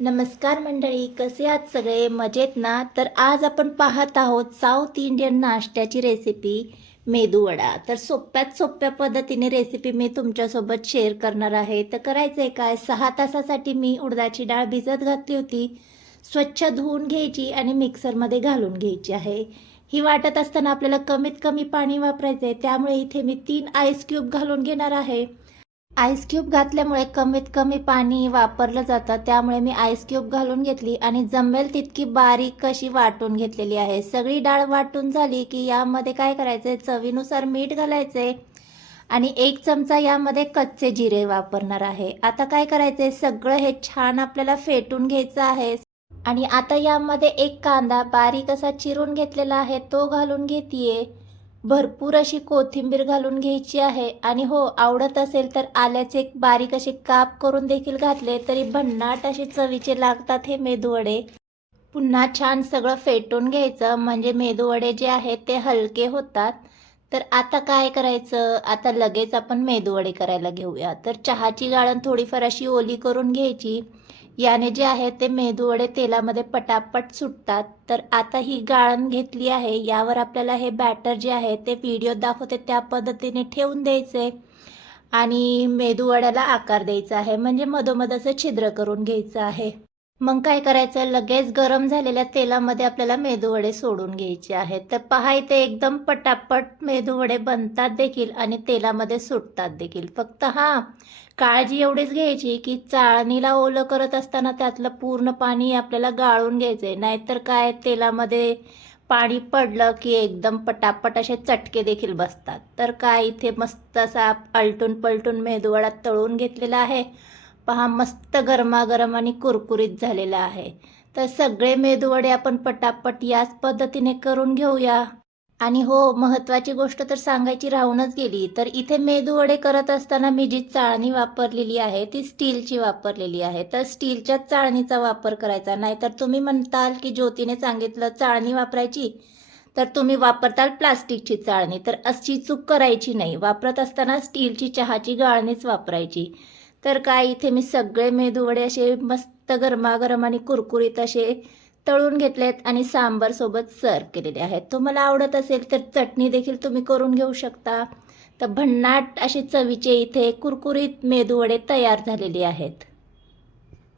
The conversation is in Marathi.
नमस्कार मंडळी, कसे आहात सगळे? मजेत ना? तर आज आपण पाहत आहोत साऊथ इंडियन नाश्त्याची रेसिपी मेदूवडा. तर सोप्यात सोप्या पद्धतीने रेसिपी मी तुमच्यासोबत शेअर करणार आहे. तर करायचं आहे काय, 6 तासासाठी मी उडदाची डाळ भिजत घातली होती. स्वच्छ धुवून घ्यायची आणि मिक्सरमध्ये घालून घ्यायची आहे. ही वाटत असताना आपल्याला कमीत कमी पाणी वापरायचं आहे, त्यामुळे इथे मी 3 आईस क्यूब घालून घेणार आहे. आईस क्यूब घातल्यामुळे कमीत कमी पाणी वापरलं जातं, त्यामुळे मी आईस क्यूब घालून घेतली आणि जमेल तितकी बारीक अशी वाटून घेतलेली आहे. सगळी डाळ वाटून झाली की यामध्ये काय करायचं आहे, चवीनुसार मीठ घालायचं आहे आणि 1 चमचा यामध्ये कच्चे जिरे वापरणार आहे. आता काय करायचं आहे, सगळं हे छान आपल्याला फेटून घ्यायचं आहे. आणि आता यामध्ये 1 कांदा बारीक असा चिरून घेतलेला आहे, तो घालून घेतीये. भरपूर अशी कोथिंबीर घालून घ्यायची आहे आणि हो, आवडत असेल तर आल्याचे एक बारीक असे काप करून देखील घातले तरी भन्नाट असे चवीचे लागतात हे मेदूवडे. पुन्हा छान सगळं फेटून घ्यायचं, म्हणजे मेदूवडे जे आहेत ते हलके होतात. तर आता काय करायचं, आता लगेच आपण मेदूवडे करायला घेऊया. तर चहाची गाळण थोडीफार अशी ओली करून घ्यायची. याने जे आहे ते मेदूवडे तेलामध्ये पटापट सुटतात. तर आता ही गाळण घेतली आहे, यावर आपल्याला हे बॅटर जे आहे ते व्हिडिओ दाखवते त्या पद्धतीने ठेवून द्यायचे आणि मेदूवड्याला आकार द्यायचा आहे, म्हणजे मधोमध असं छिद्र करून घ्यायचं आहे. मग काय करायचं, लगेच गरम झालेल्या तेलामध्ये आपल्याला मेदूवडे सोडून घ्यायचे आहेत. तर पहा, इथे एकदम पटापट मेदूवडे बनतात देखील आणि तेलामध्ये सुटतात देखील. फक्त काळजी एवढीच घ्यायची की चाळणीला ओलं करत असताना त्यातलं पूर्ण पाणी आपल्याला गाळून घ्यायचंय, नाहीतर काय तेलामध्ये पाणी पडलं की एकदम पटापट असे चटके देखील बसतात. तर काय, इथे मस्त असा आलटून पलटून मेदूवडा तळून घेतलेला आहे. पहा, मस्त गरमागरम आणि कुरकुरीत झालेला आहे. तर सगळे मेदूवडे आपण पटापट याच पद्धतीने करून घेऊया. आणि हो, महत्त्वाची गोष्ट तर सांगायची राहूनच गेली. तर इथे मेदूवडे करत असताना मी जी चाळणी वापरलेली आहे ती स्टीलची वापरलेली आहे. तर स्टीलच्याच चाळणीचा वापर करायचा, नाहीतर तुम्ही म्हणताल की ज्योतीने सांगितलं चाळणी वापरायची, तर तुम्ही वापरताल प्लास्टिकची चाळणी. तर अशी चूक करायची नाही, वापरत असताना स्टीलची चहाची गाळणीच वापरायची. तर काय, इथे मी सगळे मेदूवडे असे मस्त गरमागरम आणि कुरकुरीत असे तळून घेतलेत आणि सांबार सोबत सर्व केलेले आहेत. तुम्हाला आवडत असेल तर चटणी देखील तुम्ही करून घेऊ शकता. तर भन्नाट असे चवीचे इथे कुरकुरीत मेदूवडे तयार झालेले आहेत.